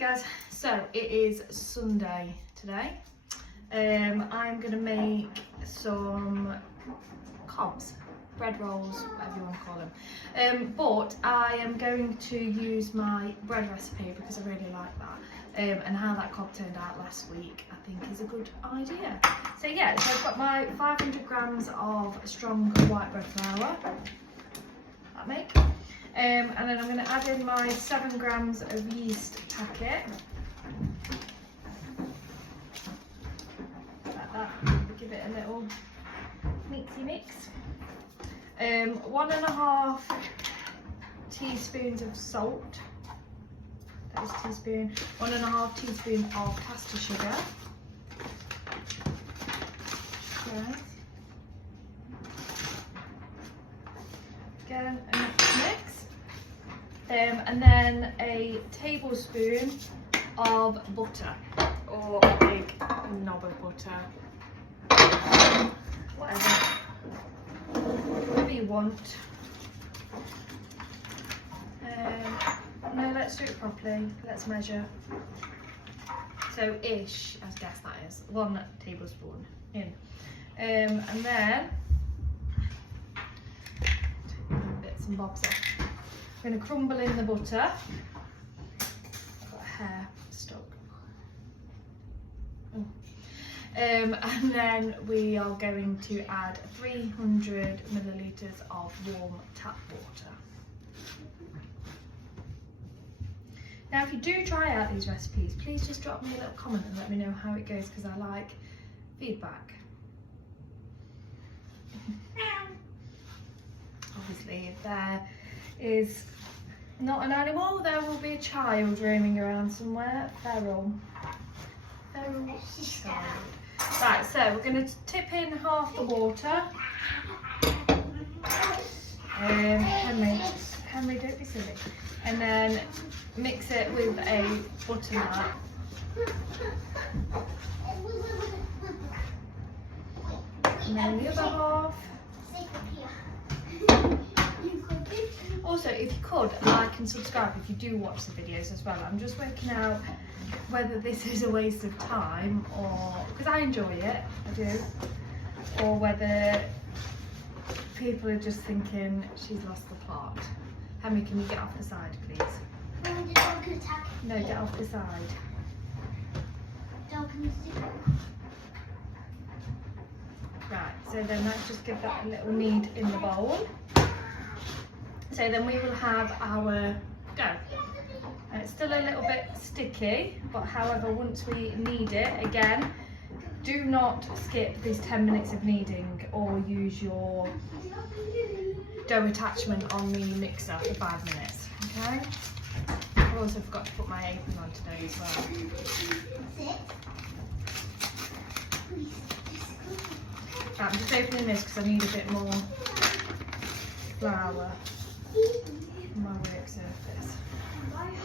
guys, so it is Sunday today. I'm going to make some Cobs, bread rolls, whatever you want to call them. But I am going to use my bread recipe because I really like that. And how that cob turned out last week I think is a good idea. So yeah, so I've got my 500 grams of strong white bread flour, that make. And then I'm going to add in my 7 grams of yeast packet. Like that, give it a little mixy mix. 1.5 teaspoons of salt. That is a teaspoon. 1.5 teaspoon of caster sugar. Right. Again, a mix. And then a tablespoon of butter, or a big knob of butter, whatever you want. No, let's do it properly. Let's measure. So ish, I guess that is 1 tablespoon in. And then bits and bobs off. I'm going to crumble in the butter. I've got hair stuck. And then we are going to add 300 millilitres of warm tap water. Now if you do try out these recipes, please just drop me a little comment and let me know how it goes, because I like feedback. Obviously if there is not an animal, there will be a child roaming around somewhere. Feral child. Right, so we're going to tip in half the water. Henry, don't be silly. And then mix it with a butter knife. And then the other half. Also, if you could, like and subscribe if you do watch the videos as well. I'm just working out whether this is a waste of time, or because I enjoy it, I do, or whether people are just thinking she's lost the plot. Henry, can you get off the side, please? No, get off the side. Right, so then let's just give that a little knead in the bowl. So then we will have our dough. It's still a little bit sticky, but however, once we knead it, again, do not skip these 10 minutes of kneading or use your dough attachment on the mixer for 5 minutes, okay? I also forgot to put my apron on today as well. Right, I'm just opening this because I need a bit more flour on my work surface. I'm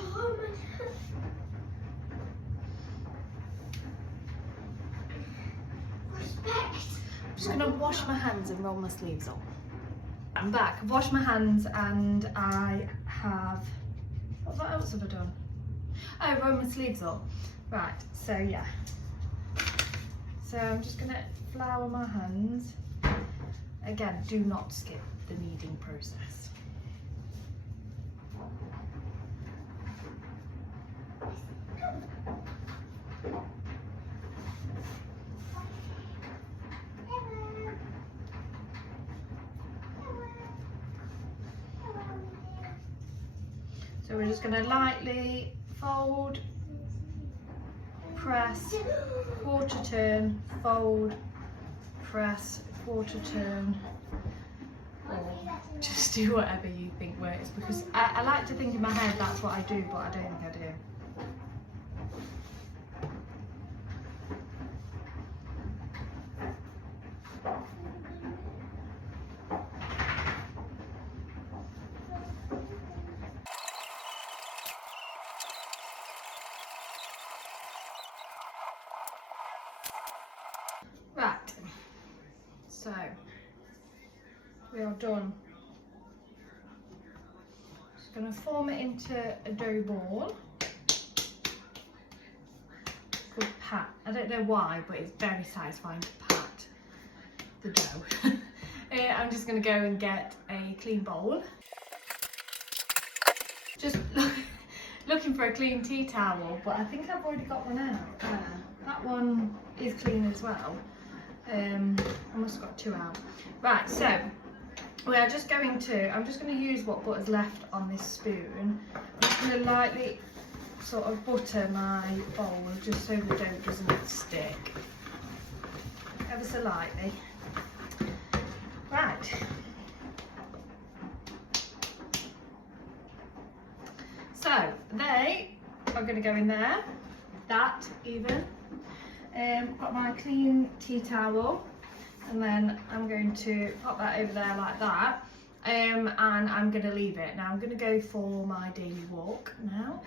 just going to wash my hands and roll my sleeves up. I'm back. I've washed my hands and I have... What else have I done? Oh, roll my sleeves up. Right, so yeah. So I'm just going to flour my hands. Again, do not skip the kneading process. So we're just going to lightly fold, press, quarter turn, fold, press, quarter turn, or just do whatever you think works, because I like to think in my head that's what I do, but I don't think I do. Right, so we are done. Just going to form it into a dough ball. I don't know why, but it's very satisfying to pat the dough. I'm just going to go and get a clean bowl. Just looking for a clean tea towel, but I think I've already got one out there. That one is clean as well. I must have got 2 out. Right, so we are just going to, I'm just going to use what butter's left on this spoon. I'm just going to lightly sort of butter my bowl just so the dough doesn't stick. Ever so lightly. Right. So they are going to go in there. That even. Got my clean tea towel, and then I'm going to pop that over there like that, and I'm going to leave it. Now I'm going to go for my daily walk now,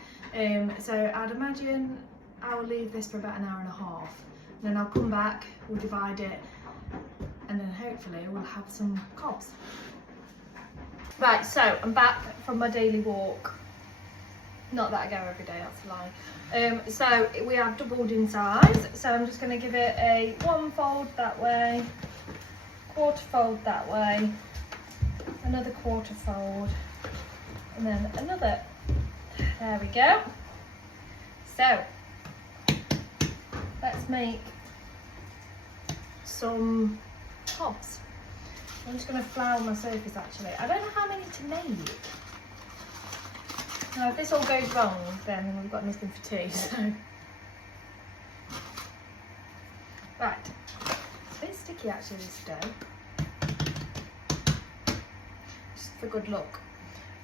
so I'd imagine I'll leave this for about an hour and a half, and then I'll come back, we'll divide it, and then hopefully we'll have some cobs. Right, so I'm back from my daily walk. Not that I go every day, that's a lie. So we have doubled in size, so I'm just going to give it a 1 fold that way, 1/4 fold that way, another 1/4 fold, and then another. There we go. So let's make some cobs. I'm just going to flour my surface actually. I don't know how many to make. Now if this all goes wrong, then we've got nothing for tea, so. Right, it's a bit sticky actually, this dough. Just for good luck.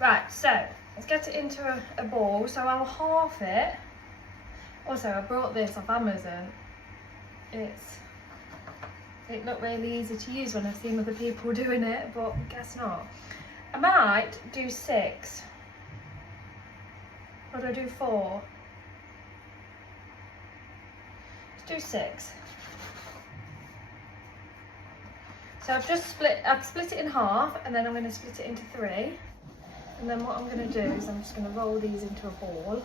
Right, so let's get it into a ball. So I'll half it. Also, I brought this off Amazon. It looked really easy to use when I've seen other people doing it, but guess not. I might do 6. Or do I do 4? Let's do 6. So I've split it in half, and then I'm going to split it into 3. And then what I'm going to do is I'm just going to roll these into a ball.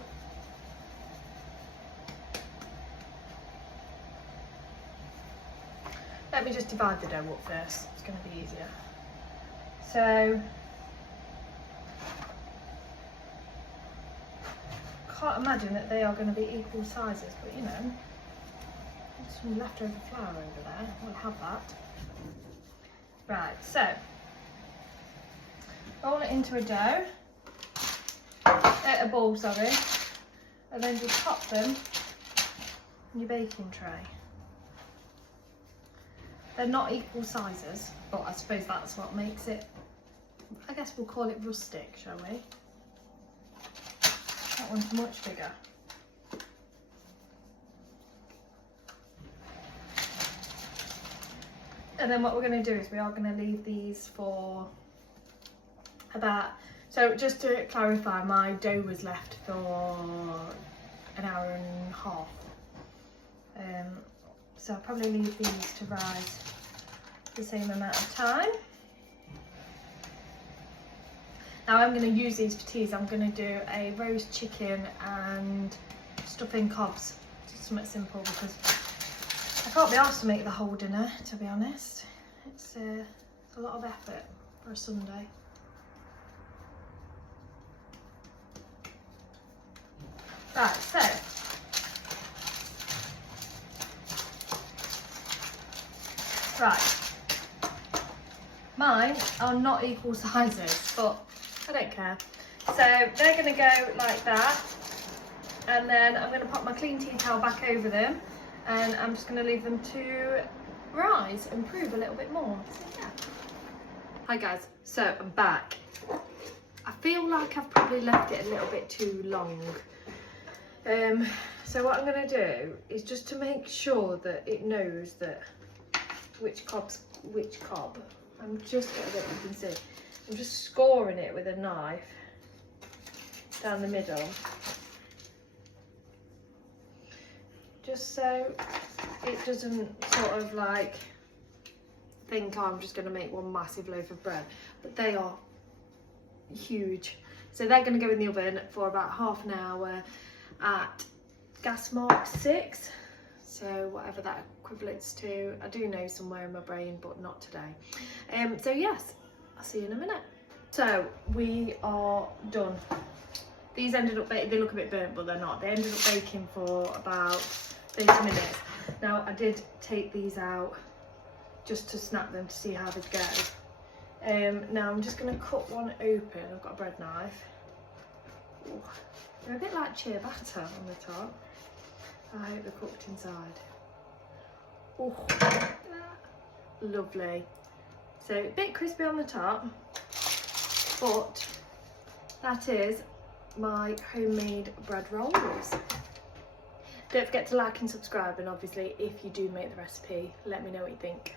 Let me just divide the dough up first, it's going to be easier. So, can't imagine that they are going to be equal sizes, but you know, there's some leftover flour over there, we'll have that. Right, so, roll it into a ball, sorry, and then just pop them in your baking tray. They're not equal sizes, but I suppose that's what makes it, I guess we'll call it rustic, shall we? That one's much bigger. And then what we're going to do is we are going to leave these for about, so just to clarify, my dough was left for an hour and a half. So I'll probably leave these to rise the same amount of time. Now I'm going to use these for teas. I'm going to do a roast chicken and stuffing cobs. Just something simple because I can't be asked to make the whole dinner, to be honest. It's a lot of effort for a Sunday. Right, so mine are not equal sizes, but I don't care. So they're going to go like that, and then I'm going to pop my clean tea towel back over them, and I'm just going to leave them to rise and prove a little bit more. So yeah. Hi guys, so I'm back. I feel like I've probably left it a little bit too long. So what I'm going to do is just to make sure that it knows that which cob's which cob. I'm just, I don't know if you can see, I'm just scoring it with a knife down the middle. Just so it doesn't sort of like think, oh, I'm just going to make one massive loaf of bread. But they are huge. So they're going to go in the oven for about half an hour at gas mark 6. So whatever that equates to, I do know somewhere in my brain, but not today. So yes, I'll see you in a minute. So we are done. These ended up baking, they look a bit burnt, but they're not. They ended up baking for about 30 minutes. Now I did take these out just to snap them to see how they go. Now I'm just going to cut one open. I've got a bread knife. Ooh, they're a bit like ciabatta on the top. I hope they're cooked inside. Oh, lovely. So a bit crispy on the top, but that is my homemade bread rolls. Don't forget to like and subscribe, and obviously if you do make the recipe, let me know what you think.